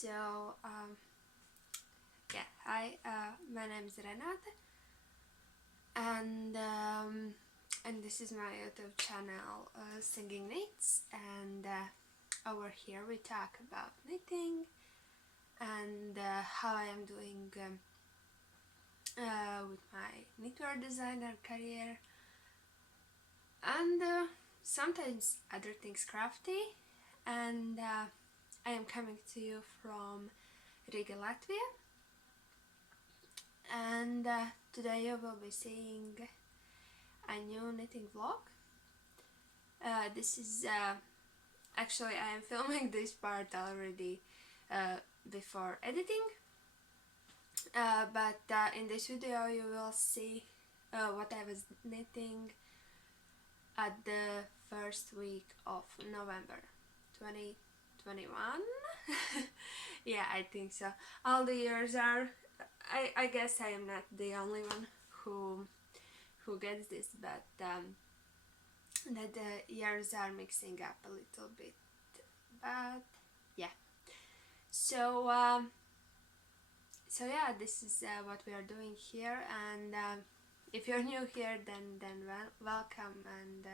So yeah, hi, my name is Renate, and this is my YouTube channel, Singing Knits, and over here we talk about knitting and how I am doing with my knitwear designer career, and sometimes other things crafty. And I am coming to you from Riga, Latvia, and today you will be seeing a new knitting vlog. This is actually I am filming this part already before editing, but in this video you will see what I was knitting at the first week of November 2021. Yeah, I think so. All the years are, I guess I am not the only one who gets this, but that the years are mixing up a little bit, but yeah. So yeah, this is what we are doing here, and if you're new here, then welcome, and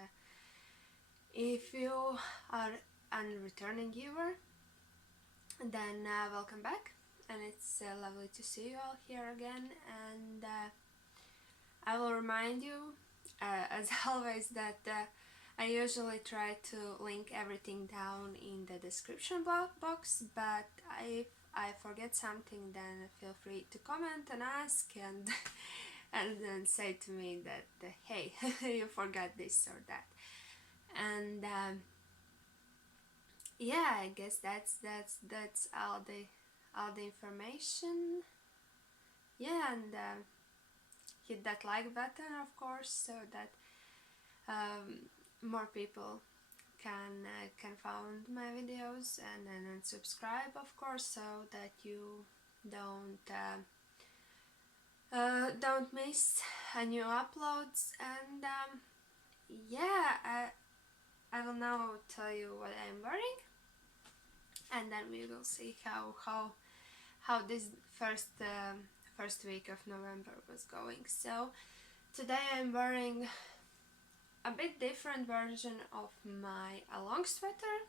if you are a returning viewer, then welcome back, and it's lovely to see you all here again. And I will remind you, as always, that I usually try to link everything down in the description box, but if I forget something, then feel free to comment and ask, and and then say to me that hey, you forgot this or that. And yeah, I guess that's all the information. Yeah, and hit that like button, of course, so that more people can find my videos, and subscribe, of course, so that you don't miss a new uploads. And yeah, I will now tell you what I'm wearing, and then we will see how this first week of November was going. So today I'm wearing a bit different version of my long sweater.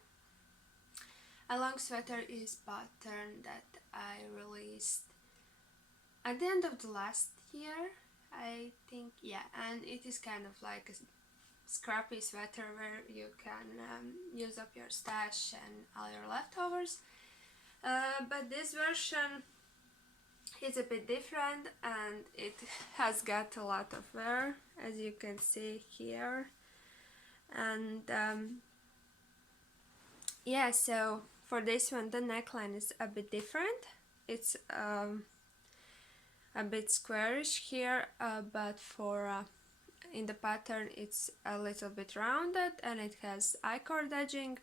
A long sweater is pattern that I released at the end of the last year, I think, yeah, and it is kind of like a scrappy sweater where you can use up your stash and all your leftovers, but this version is a bit different, and it has got a lot of wear, as you can see here. And yeah, so for this one the neckline is a bit different. It's a bit squarish here, but for in the pattern it's a little bit rounded, and it has I-cord edging,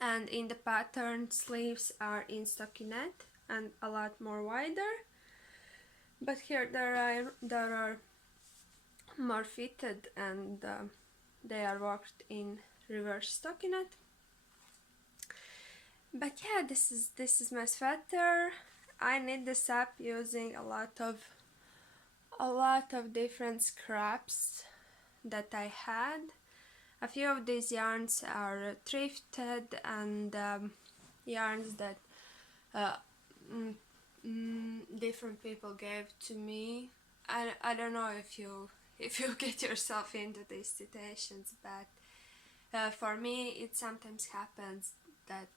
and in the pattern sleeves are in stockinette and a lot more wider, but here there are more fitted, and they are worked in reverse stockinette. But yeah, this is my sweater. I knit this up using a lot of different scraps that I had. A few of these yarns are thrifted, and yarns that different people gave to me. I don't know if you get yourself into these situations, but for me it sometimes happens that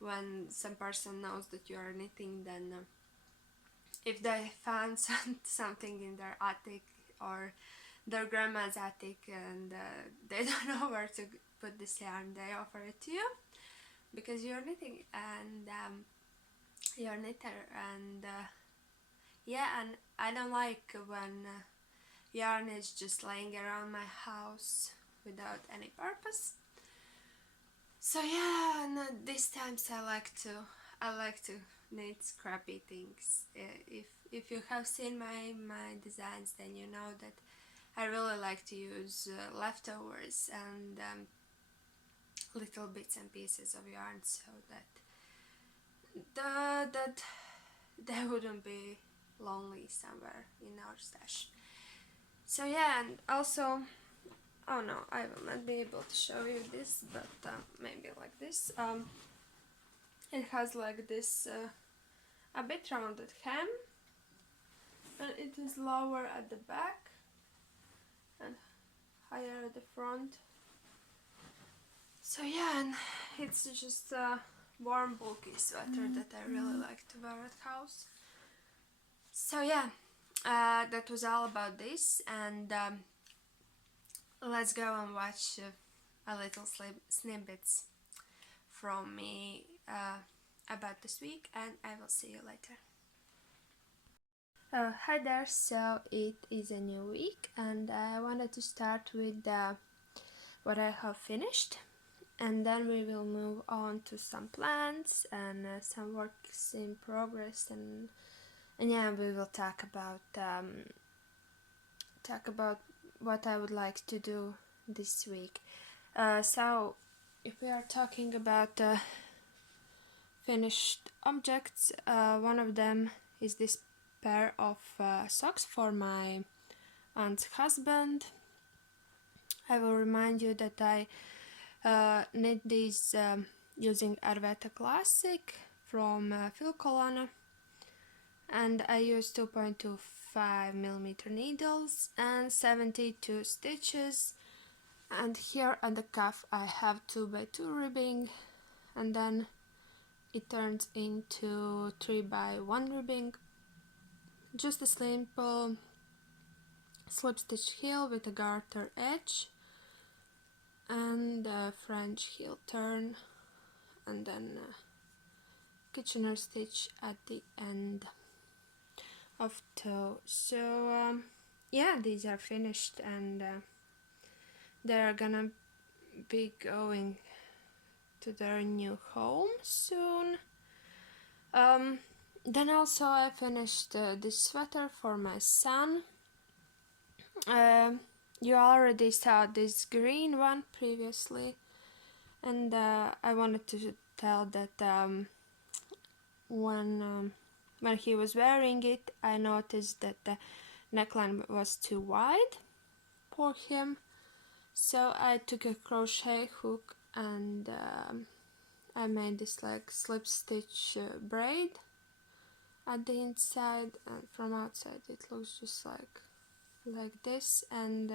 when some person knows that you are knitting, then if they found something in their attic or their grandma's attic, and they don't know where to put this yarn, they offer it to you because you're knitting, and you're a knitter. And yeah, and I don't like when yarn is just laying around my house without any purpose. So yeah, and these times I like to knit scrappy things. If you have seen my designs, then you know that I really like to use leftovers and little bits and pieces of yarn, so that that they wouldn't be lonely somewhere in our stash. So yeah, and also, oh no, I will not be able to show you this, but maybe like this. It has like this a bit rounded hem, and it is lower at the back and higher at the front. So yeah, and it's just a warm, bulky sweater that I really like to wear at house. So yeah, that was all about this, and let's go and watch a little snippets from me about this week, and I will see you later. Hi there, so it is a new week, and I wanted to start with what I have finished, and then we will move on to some plans and some works in progress, and yeah, we will talk about what I would like to do this week. So if we are talking about finished objects, one of them is this pair of socks for my aunt's husband. I will remind you that I knit these using Arwetta Classic from Filcolana, and I use 2.25mm needles and 72 stitches, and here at the cuff I have 2x2 ribbing, and then it turns into 3x1 ribbing. Just a simple slip stitch heel with a garter edge and a French heel turn, and then a Kitchener stitch at the end of toe. So yeah, these are finished, and they are gonna be going to their new home soon. Then also I finished this sweater for my son. You already saw this green one previously, and I wanted to tell that when he was wearing it, I noticed that the neckline was too wide for him, so I took a crochet hook and I made this like slip stitch braid at the inside, and from outside it looks just like this, and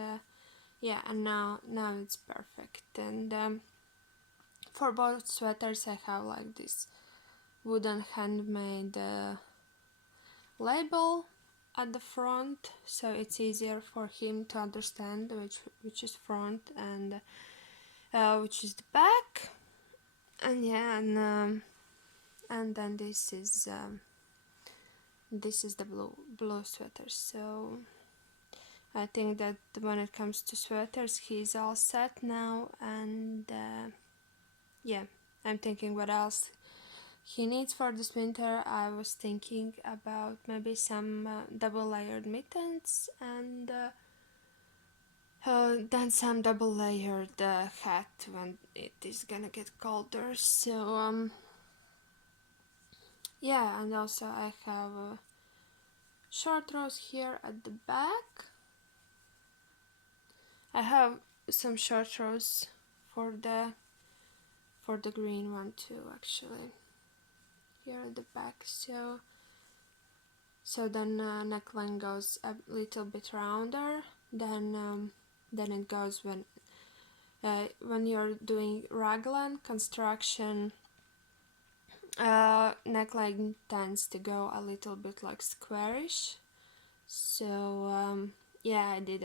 yeah, and now it's perfect. And for both sweaters I have like this wooden handmade label at the front, so it's easier for him to understand which is front and which is the back. And yeah, and then this is the blue sweater. So I think that when it comes to sweaters, he's all set now, and yeah, I'm thinking what else he needs for this winter. I was thinking about maybe some double layered mittens, and then some double layered hat when it is gonna get colder. So yeah, and also I have short rows here at the back. I have some short rows for the green one too, actually, here at the back. So then neckline goes a little bit rounder than it goes when you're doing raglan construction. Neckline tends to go a little bit like squarish. So yeah, I did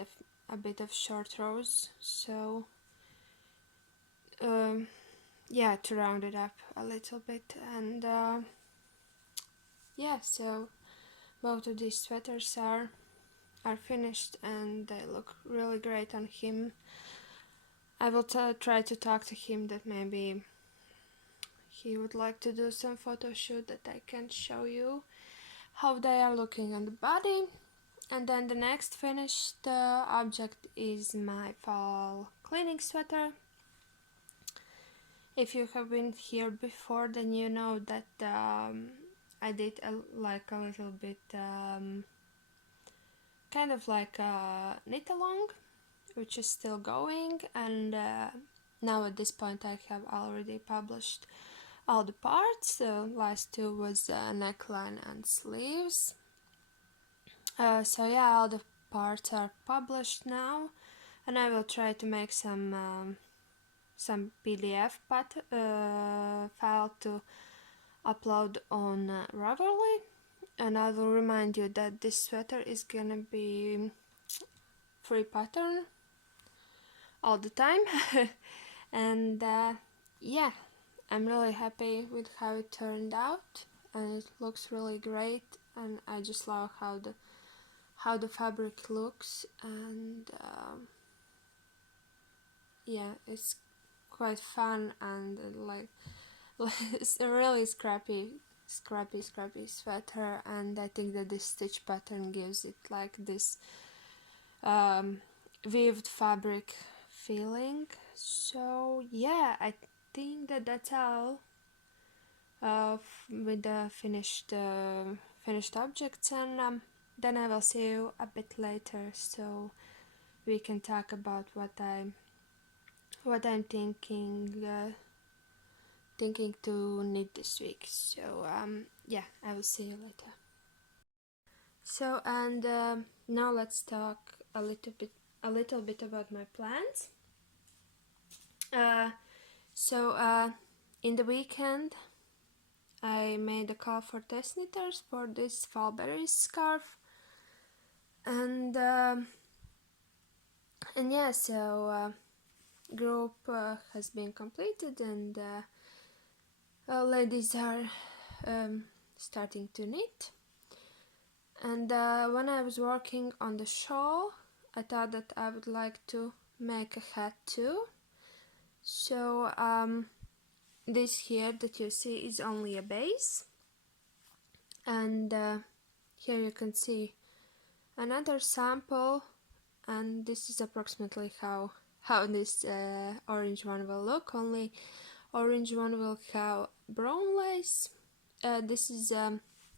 a bit of short rows, so yeah, to round it up a little bit. And yeah, so both of these sweaters are finished, and they look really great on him. I will try to talk to him that maybe he would like to do some photo shoot that I can show you how they are looking on the body. And then the next finished object is my fall cleaning sweater. If you have been here before, then you know that I did like a little bit kind of like a knit along, which is still going, and now at this point I have already published all the parts. The last two was neckline and sleeves. So yeah, all the parts are published now, and I will try to make some PDF file to upload on Ravelry, and I will remind you that this sweater is gonna be free pattern all the time. And yeah, I'm really happy with how it turned out, and it looks really great, and I just love how the fabric looks, and yeah, it's quite fun, and like it's a really scrappy sweater, and I think that this stitch pattern gives it like this weaved fabric feeling. So yeah, I think that that's all with the finished objects, and then I will see you a bit later, so we can talk about what I'm thinking to knit this week. So yeah, I will see you later. So, and now let's talk a little bit about my plans. So in the weekend I made a call for test knitters for this Fallberry Scarf, and yeah, so group has been completed, and ladies are starting to knit. And when I was working on the shawl, I thought that I would like to make a hat too. So this here that you see is only a base, and here you can see another sample, and this is approximately how this orange one will look. Only orange one will have brown lace. This is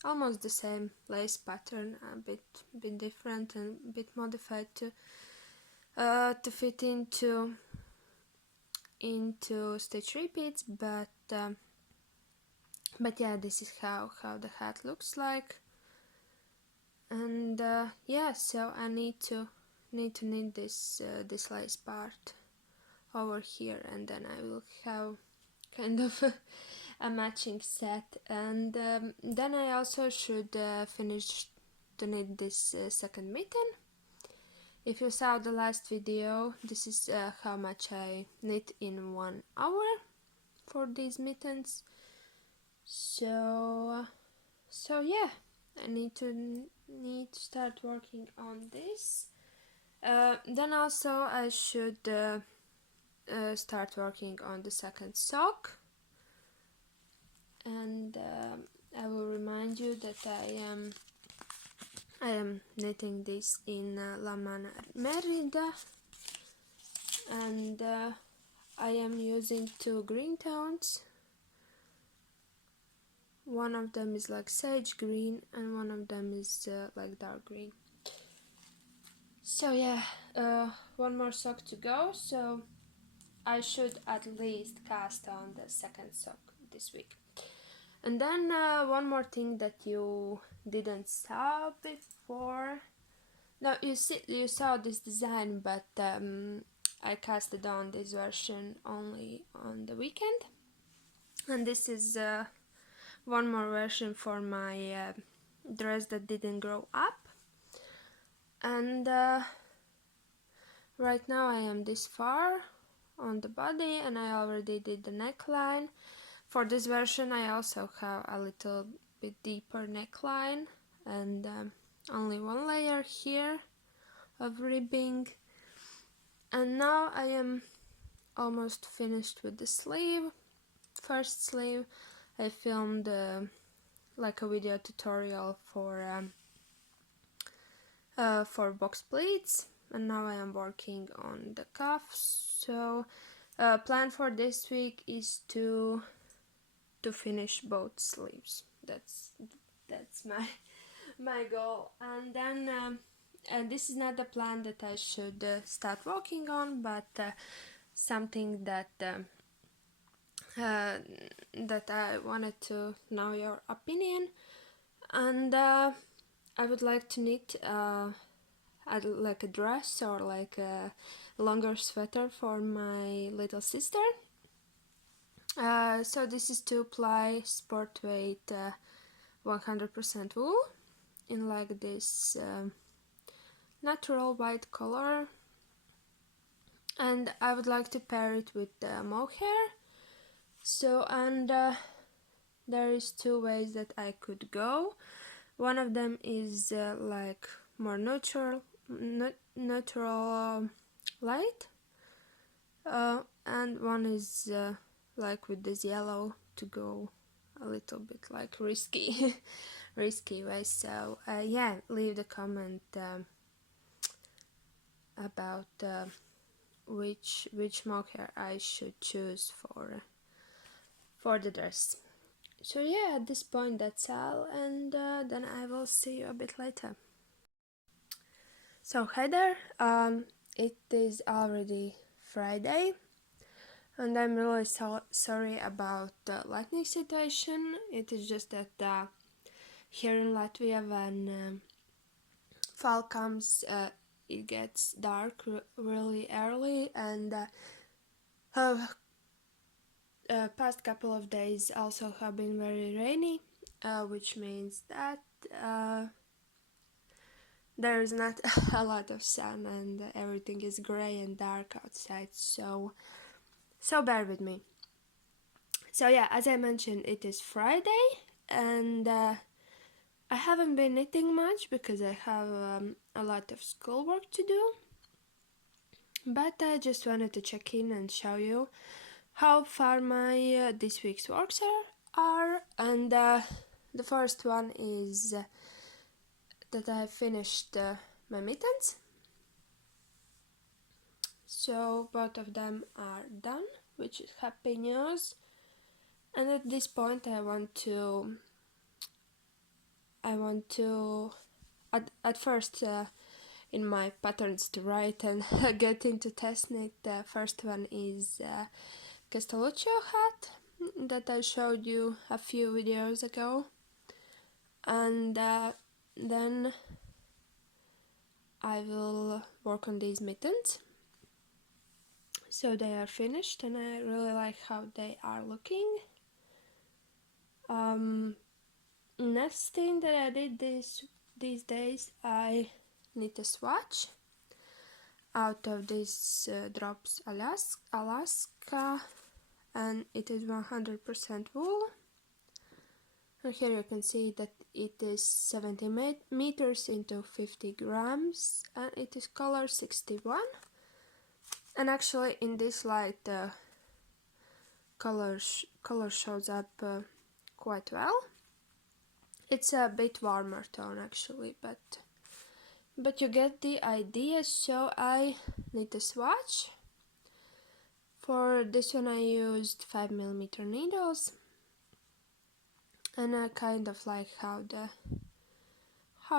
almost the same lace pattern, a bit different and a bit modified to fit into stitch repeats, but yeah, this is how the hat looks like. And yeah, so I need to knit this lace part over here, and then I will have kind of a matching set. And then I also should finish to knit this second mitten. If you saw the last video, this is how much I knit in 1 hour for these mittens. So yeah, I need to start working on this. Then also I should start working on the second sock, and I will remind you that I am knitting this in Lima merino, and I am using 2 green tones. One of them is like sage green, and one of them is like dark green. So yeah, one more sock to go, so I should at least cast on the second sock this week. And then one more thing that you didn't saw before. No, you saw this design, but I casted on this version only on the weekend. And this is one more version for my dress that didn't grow up. And right now I am this far on the body, and I already did the neckline. For this version I also have a little bit deeper neckline, and only 1 layer here of ribbing. And now I am almost finished with the sleeve. First sleeve I filmed like a video tutorial for box pleats, and now I am working on the cuffs. So Plan for this week is to finish both sleeves. That's my goal. And then and this is not the plan that I should start working on, but something that that I wanted to know your opinion. And I would like to knit like a dress or like a longer sweater for my little sister. So this is 2-ply sport weight 100% wool in like this natural white color, and I would like to pair it with mohair. So, and there is 2 ways that I could go. One of them is like more neutral light, and one is like with this yellow to go a little bit like risky risky way. So yeah, leave the comment about which mohair I should choose for the dress. So yeah, at this point that's all, and then I will see you a bit later. So hi there, it is already Friday, and I'm really sorry about the lightning situation. It is just that here in Latvia, when fall comes, it gets dark really early, and past couple of days also have been very rainy, which means that there is not a lot of sun and everything is gray and dark outside, so bear with me. So yeah, as I mentioned, it is Friday, and I haven't been knitting much because I have a lot of schoolwork to do, but I just wanted to check in and show you how far my this week's works are. And the first one is that I finished my mittens. So both of them are done, which is happy news. And at this point I want to at first in my patterns to write and get into test knit. The first one is Castelluccio hat that I showed you a few videos ago, and then I will work on these mittens. So they are finished and I really like how they are looking. Next thing that I did these days, I knit a swatch out of this drops Alaska, and it is 100% wool. And here you can see that it is 70 meters into 50 grams, and it is color 61. And actually in this light the color shows up quite well. It's a bit warmer tone actually, but you get the idea. So I knit a swatch. For this one I used 5mm needles, and I kind of like how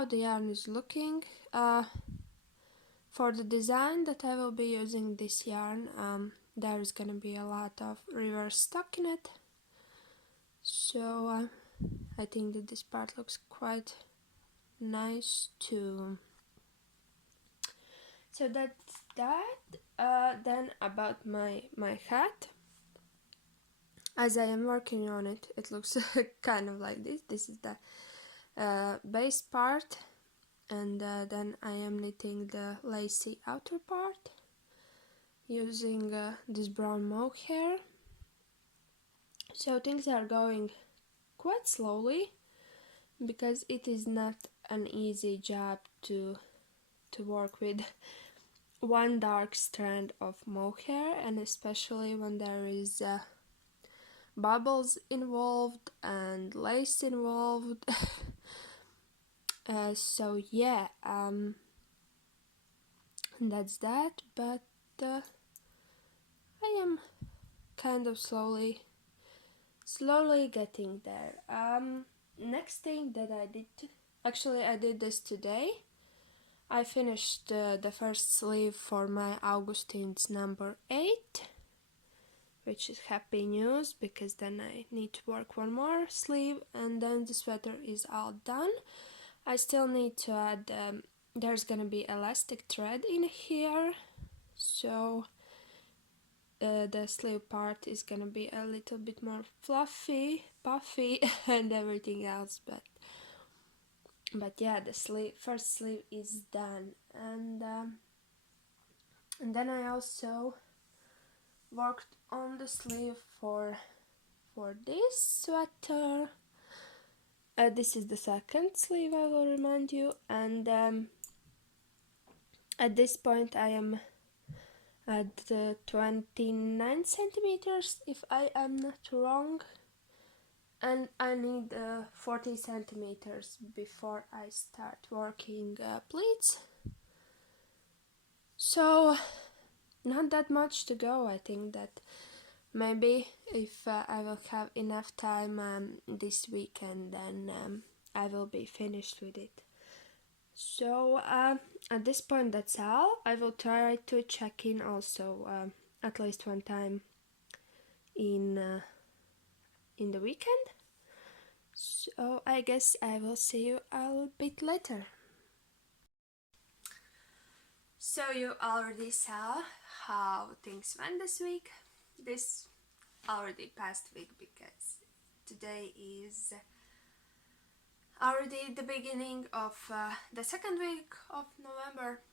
the yarn is looking. For the design that I will be using this yarn, there is gonna be a lot of reverse stockinette, so I think that this part looks quite nice too. So that's that. Then about my hat, as I am working on it, it looks kind of like this. This is the base part, and then I am knitting the lacy outer part using this brown mohair. So things are going quite slowly because it is not an easy job to work with one dark strand of mohair, and especially when there is bubbles involved and lace involved. So yeah, that's that, but I am kind of slowly getting there. Next thing that I did, actually I did this today. I finished the first sleeve for my Augustine's number 8, which is happy news because then I need to work one more sleeve and then the sweater is all done. I still need to add, there's gonna be elastic thread in here, so the sleeve part is gonna be a little bit more fluffy, puffy and everything else, but yeah, the first sleeve is done. And then I also worked on the sleeve for this sweater. This is the second sleeve, I will remind you, and at this point I am at 29 centimeters if I am not wrong, and I need 40 centimeters before I start working pleats. So not that much to go. I think that maybe if I will have enough time this weekend, then I will be finished with it. So at this point that's all. I will try to check in also at least one time in the weekend. So I guess I will see you a little bit later. So you already saw how things went this week. This already past week because today is already the beginning of the second week of November.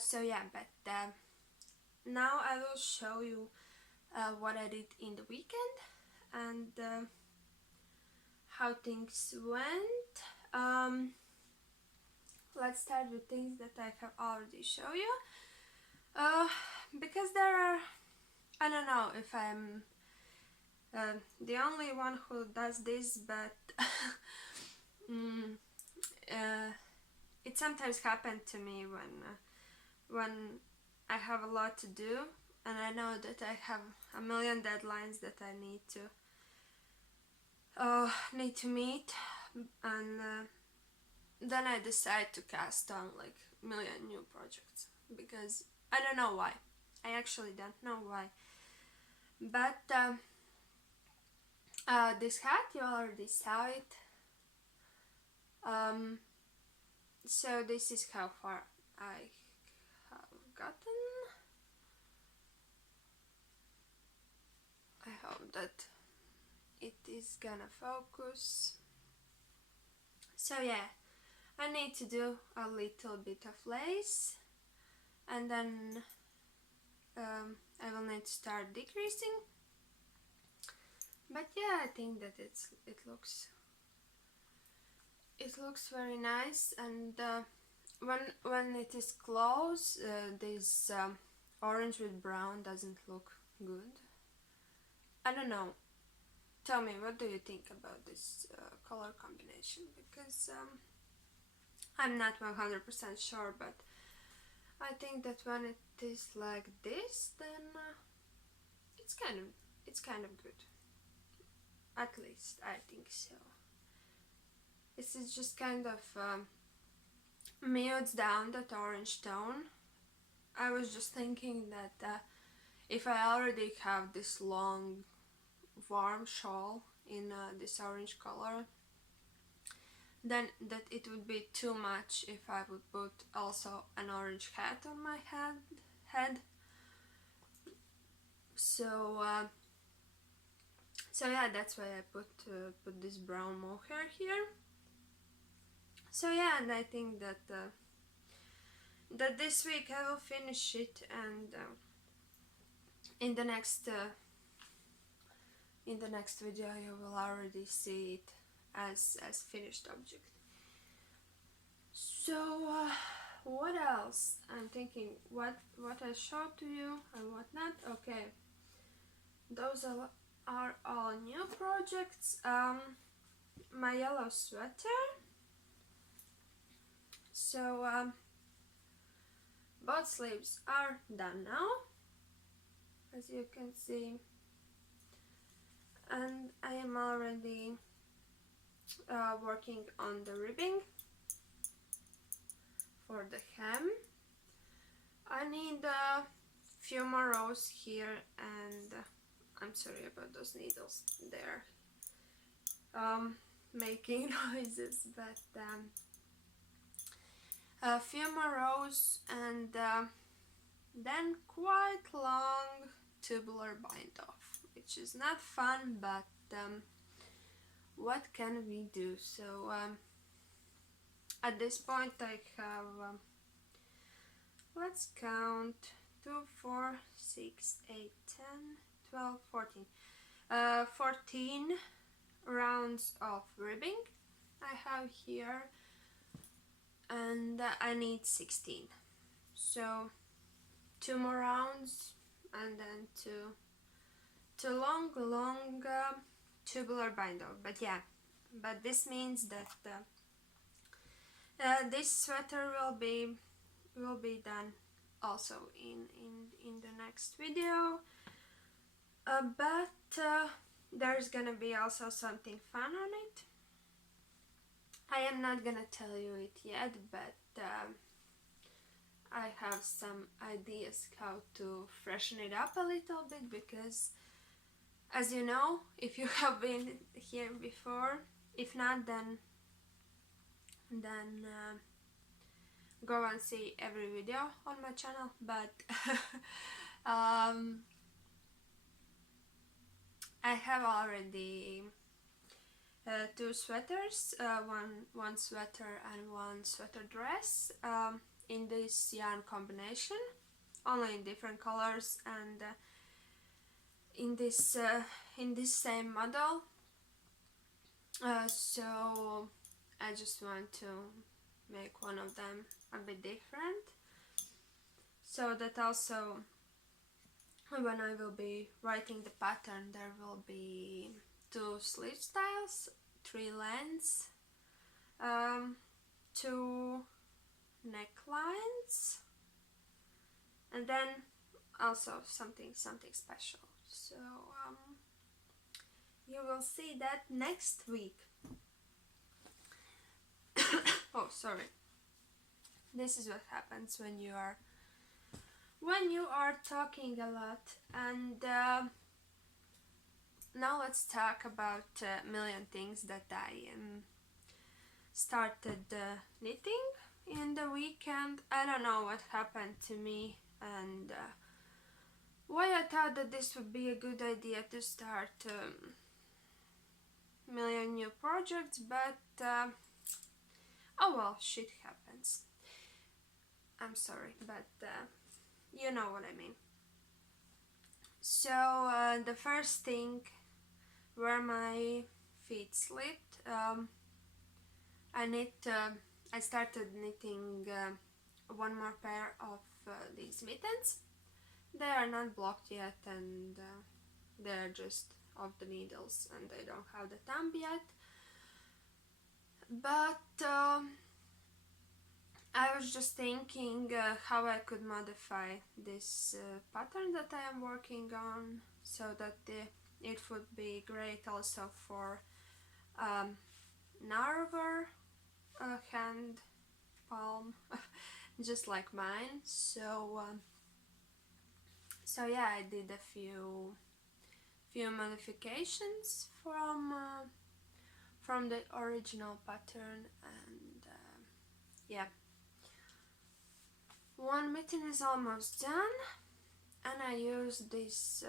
So yeah, but now I will show you what I did in the weekend and how things went. Let's start with things that I have already shown you, because there are, I don't know if I'm the only one who does this, but it sometimes happens to me when I have a lot to do and I know that I have a million deadlines that I need to meet, and then I decide to cast on like a million new projects because I don't know why. I actually don't know why. But this hat, you already saw it. So this is how far I have gotten. I hope that it is gonna focus. So yeah, I need to do a little bit of lace, and then I will need to start decreasing. But yeah, I think that it looks very nice, and when it is close, this orange with brown doesn't look good. I don't know. Tell me, what do you think about this color combination? Because I'm not 100% sure, but I think that when it is like this, then it's kind of good. At least I think so. This is just kind of mutes down that orange tone. I was just thinking that if I already have this long warm shawl in this orange color, then that it would be too much if I would put also an orange hat on my head. So yeah, that's why I put this brown mohair here. So yeah, and I think that that this week I will finish it, and in the next video you will already see it as finished object. So what else? I'm thinking what I showed to you and what not. Okay, those are all new projects. My yellow sweater. So both sleeves are done now. as you can see, and I am already working on the ribbing for the hem. I need a few more rows here, and I'm sorry about those needles, they're making noises, but a few more rows, and then quite long tubular bind off, which is not fun, but what can we do? So at this point I have let's count 2, 4, 6, 8, 10, 12, 14 14 rounds of ribbing I have here, and I need 16, so 2 more rounds and then two long tubular bind off. But yeah, but this means that this sweater will be done also in the next video, but there's gonna be also something fun on it. I am not gonna tell you it yet, but I have some ideas how to freshen it up a little bit, because as you know, if you have been here before, if not, then go and see every video on my channel. But I have already 2 sweaters, one sweater and one sweater dress in this yarn combination, only in different colors, and in this same model. So I just want to make one of them a bit different, so that also when I will be writing the pattern there will be 2 sleeve styles, 3 lengths, 2 necklines, and then also something special. So you will see that next week. Oh, sorry. This is what happens when you are talking a lot. And now let's talk about a million things that I started knitting in the weekend. I don't know what happened to me, and why I thought that this would be a good idea to start million new projects, but oh well, shit happens. I'm sorry, but you know what I mean. So the first thing where my feet slipped, I started knitting one more pair of these mittens. They are not blocked yet, and they're just off the needles, and they don't have the thumb yet. But I was just thinking how I could modify this pattern that I am working on, so that it would be great also for narrower hand palm, just like mine. So yeah, I did a few modifications from the original pattern, and yeah, one mitten is almost done, and I use this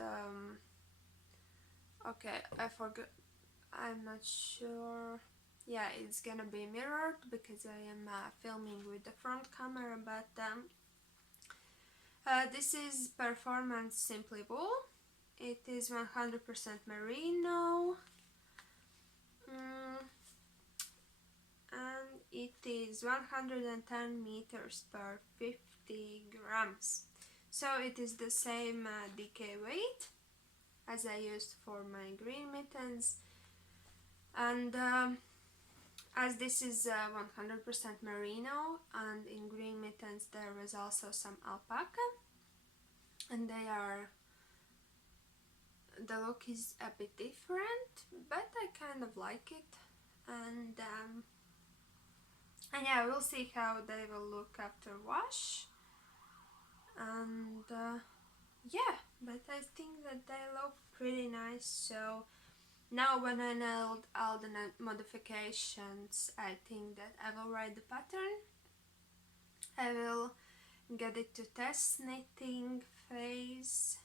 okay, I forgot, I'm not sure. Yeah, it's gonna be mirrored because I am filming with the front camera, but this is Performance Simply Wool. It is 100% merino, and it is 110 meters per 50 grams. So it is the same DK weight as I used for my green mittens, and as this is 100% merino, and in green mittens there is also some alpaca, and they are the look is a bit different, but I kind of like it. And yeah, we'll see how they will look after wash. And yeah, but I think that they look pretty nice. So now when I nailed all the modifications, I think that I will write the pattern. I will get it to test knitting phase,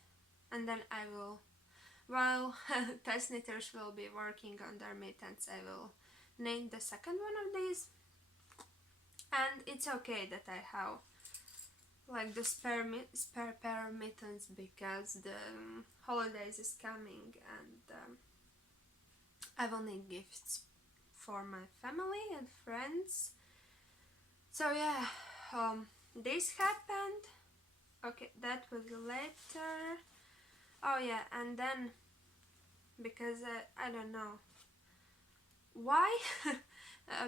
and then I will, while test knitters will be working on their mittens, I will knit the second one of these. And it's okay that I have like the spare pair of mittens, because the holidays is coming, and I will need gifts for my family and friends. So yeah, this happened. Okay, that was later. Oh yeah, and then, because I don't know why,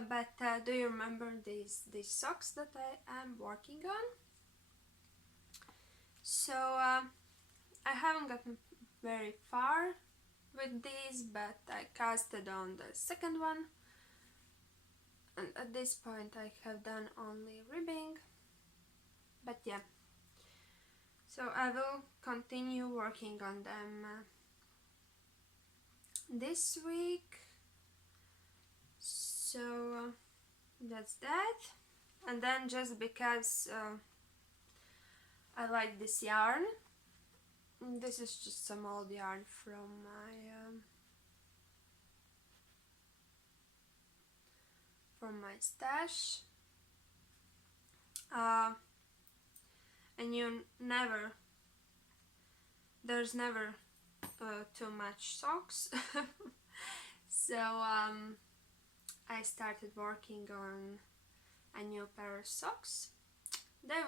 but do you remember these socks that I am working on? So I haven't gotten very far with these, but I casted on the second one, and at this point I have done only ribbing. But yeah, so I will continue working on them this week. So that's that. And then, just because I like this yarn, this is just some old yarn from my stash, and there's never too much socks. So I started working on a new pair of socks. They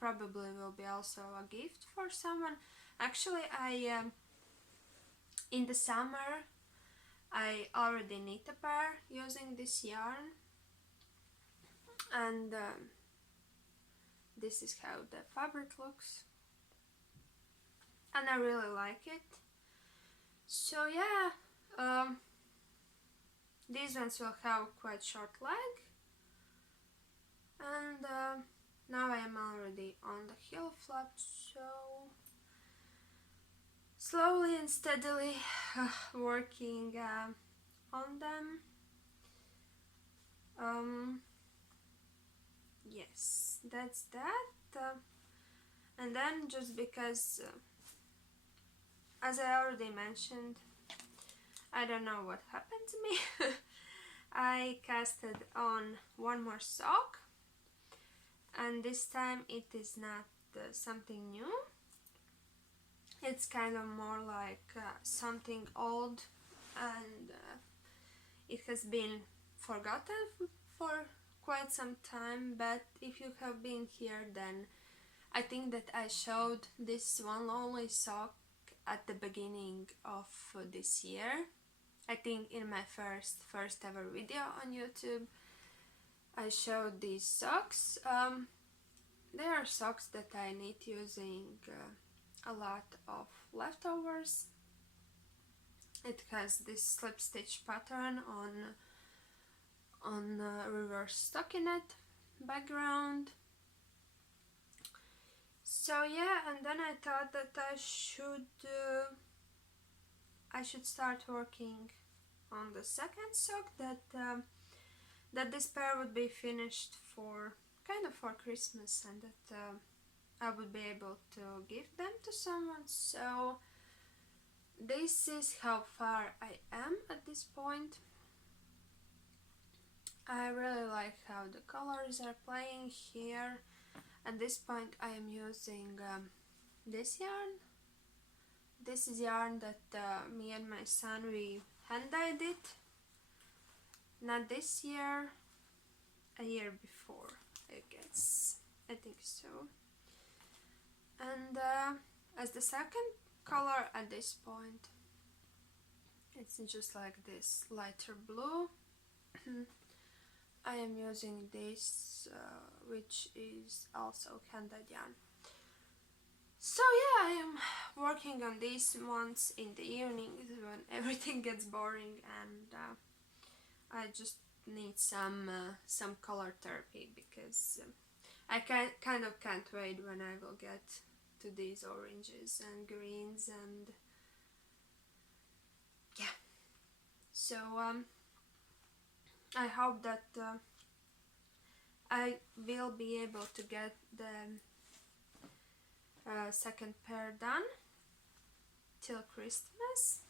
probably will be also a gift for someone. Actually, I in the summer I already knit a pair using this yarn, and this is how the fabric looks, and I really like it. So yeah, these ones will have quite short leg, and now I am already on the heel flap, so slowly and steadily working on them. Yes, that's that. And then, just because, as I already mentioned, I don't know what happened to me. I casted on one more sock, and this time it is not something new. It's kind of more like something old, and it has been forgotten for quite some time. But if you have been here, then I think that I showed this one lonely sock at the beginning of this year. I think in my first ever video on YouTube I showed these socks. They are socks that I knit using a lot of leftovers. It has this slip stitch pattern on reverse stockinette background. So yeah, and then I thought that I should start working on the second sock, that this pair would be finished for Christmas, and that I would be able to give them to someone. So this is how far I am at this point. I really like how the colors are playing here. At this point I am using this yarn. This is yarn that me and my son, we hand-dyed it. Not this year, a year before, I guess. I think so. And as the second color at this point, it's just like this lighter blue. I am using this, which is also hand-dyed yarn. So yeah, I am working on these ones in the evening when everything gets boring, and I just need some color therapy, because I kind of can't wait when I will get to these oranges and greens, and yeah. So I hope that I will be able to get the second pair done till Christmas,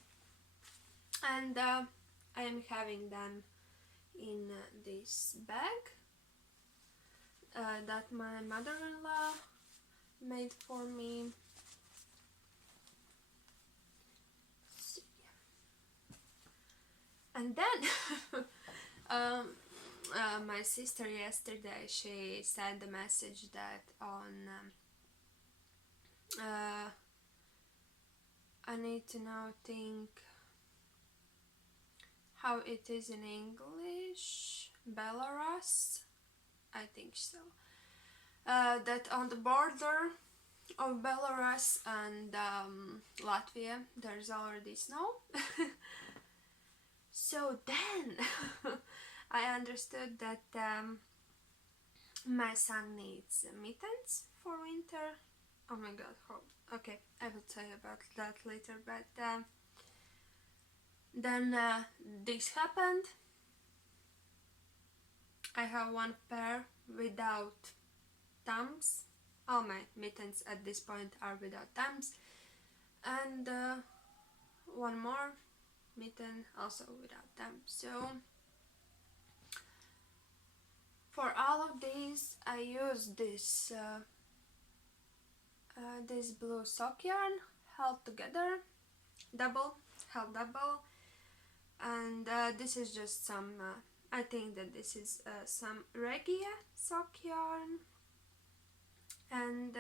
and I am having them in this bag that my mother-in-law made for me. So, yeah. And then my sister yesterday, she sent a message that on I need to now think how it is in English. Belarus, I think so. That on the border of Belarus and Latvia there's already snow. So then I understood that my son needs mittens for winter. Oh my god, okay, I will tell you about that later, but then this happened. I have one pair without thumbs. All my mittens at this point are without thumbs, and one more mitten also without thumbs. So for all of these I use this this blue sock yarn held together, held double, and this is just some I think that this is some Regia sock yarn, and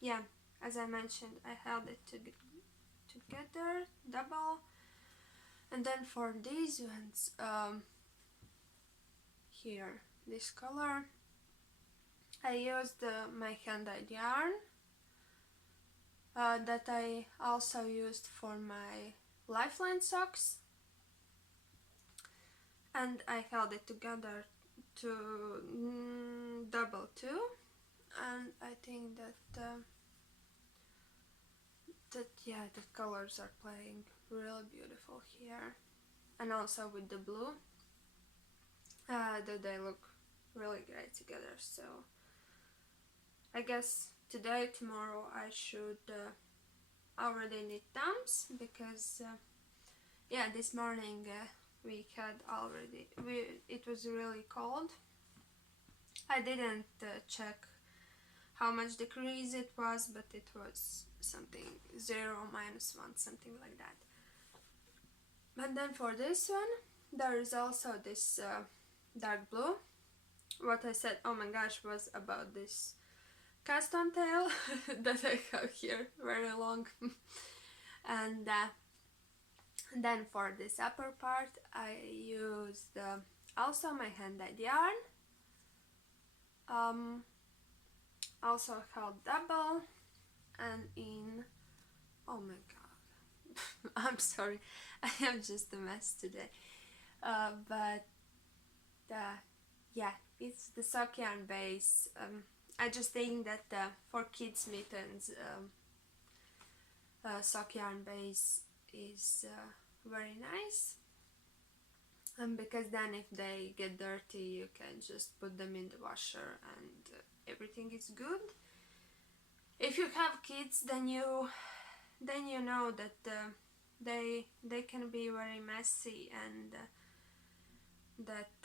yeah, as I mentioned, I held it together, double. And then for these ones, here, this color, I used my hand-dyed yarn that I also used for my lifeline socks, and I held it together to double too, and I think that yeah, the colors are playing really beautiful here, and also with the blue, that they look really great together. So I guess today, tomorrow I should already knit thumbs, because yeah, this morning we had already, it was really cold. I didn't check how much decrease it was, but it was something 0, -1, something like that. And then for this one, there is also this dark blue. What I said, oh my gosh, was about this cast on tail that I have here, very long. And then for this upper part I used also my hand-dyed yarn, also held double, and in, oh my god, I'm sorry, I am just a mess today, but yeah, it's the sock yarn base. I just think that for kids mittens, sock yarn base is very nice, because then if they get dirty you can just put them in the washer and everything is good. If you have kids, then you know that they can be very messy, and that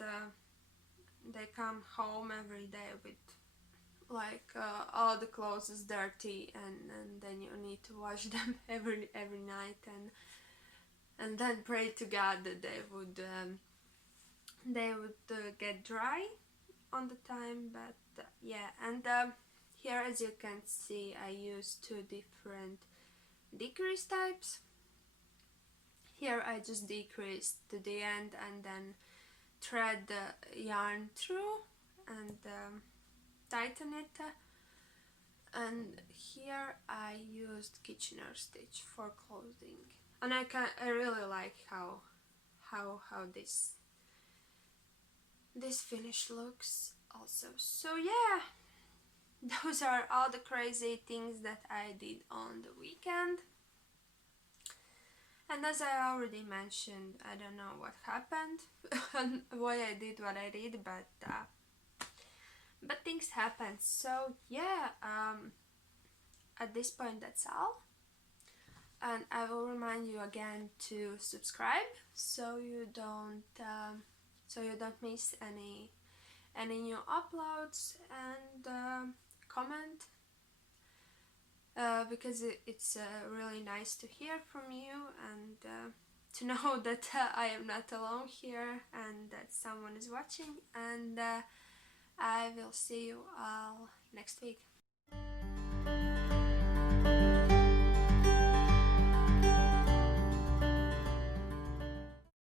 they come home every day with like all the clothes is dirty, and then you need to wash them every night, and then pray to God that they would get dry on the time. But yeah, and here, as you can see, I use 2 different decrease types. Here I just decreased to the end and then thread the yarn through and tighten it, and here I used Kitchener stitch for clothing, and I really like how this finish looks also. So yeah, those are all the crazy things that I did on the weekend. And as I already mentioned, I don't know what happened and why I did what I did, but things happen. So yeah, at this point that's all, and I will remind you again to subscribe so you don't miss any new uploads, and comment, because it's really nice to hear from you, and to know that I am not alone here and that someone is watching, and I will see you all next week.